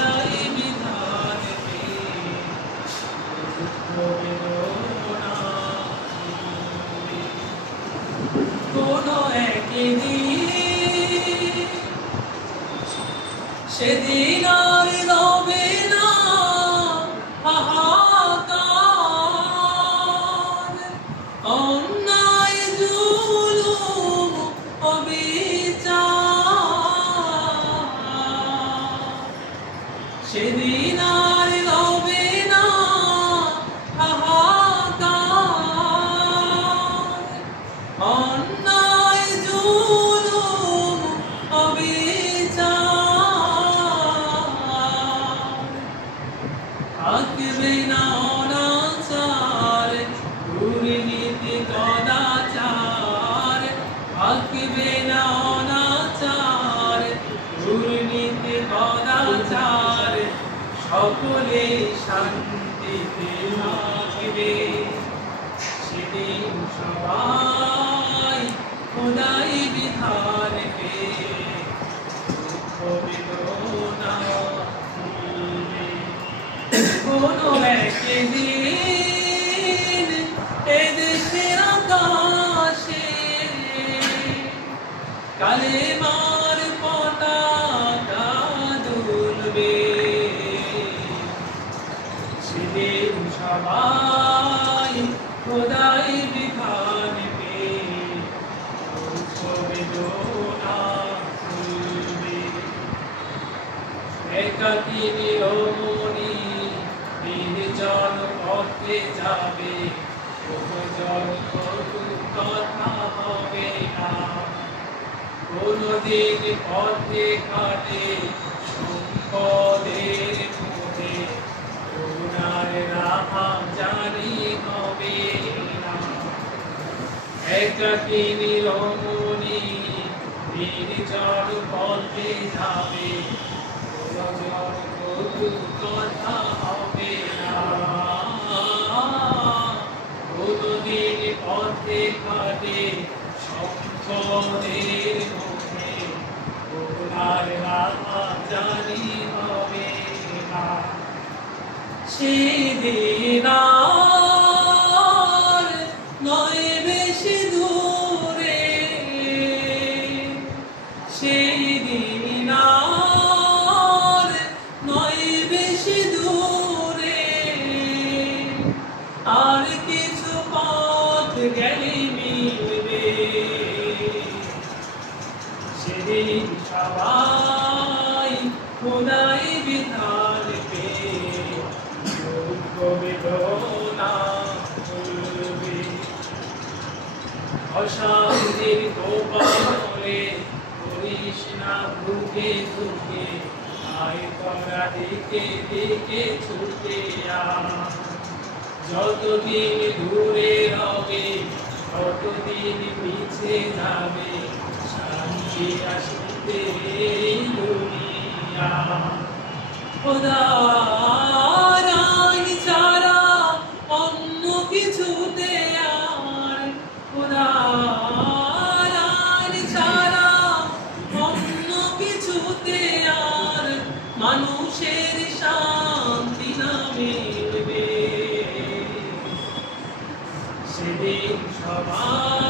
খোদাই বিধান পে বেদনা কোনো একদিন সেদিন আর রবে না হাহাকার অন্যায় জুলুম অবিচার সেদিন আর রবে না হাহাকার অন্যায় জুলুম অবিচার থাকবে না অনাচার দুর্নীতি কদাচার থাকবে না অনাচার দুর্নীতি কদাচার সকলে শান্তিতে থাকবে সেদিন সবাই খোদাই বিধান পে দুঃখ বেদনা ভুলবে কোনো একদিন এদেশের আকাশে কালেমার পতাকা দুলবে সেদিন সবাই খোদাই বিধান পে দুঃখ বেদনা ভুলবে একাকী নিরমণি নির্জন পথে যাবে বহুজন কথা হবে না কোনদিন পথে ঘাটে সম্পদের মুখে করুণার রাহা জারি হবে না একাকী নিরমণি নির্জন পথে যাবে কথা হবে না কোনদিন পথে ঘাটে সম্পদের মুখে করুণার রাহা জারি হবে না সেদিন আর নয় বেশি দূরে সেদিন আর নয় বেশি দূরে আর কিছু পথ গেলে মিলবে সেদিন সবাই খোদাই বিধান পে দুঃখ বেদনা ভুলবে অশান্তির কপালে করিস না ভুগে ভুগে আয় করা দিকে দিকে ছুটে যতদিন দূরে হবে ততদিন পিছে যাবে শান্তি আসতে দুনিয়া খোদার আইন ছাড়া অন্য কিছুতে আর খোদার আইন ছাড়া অন্য কিছুতে আর মানুষের শান্তি না মিলবে সেদিন সবাই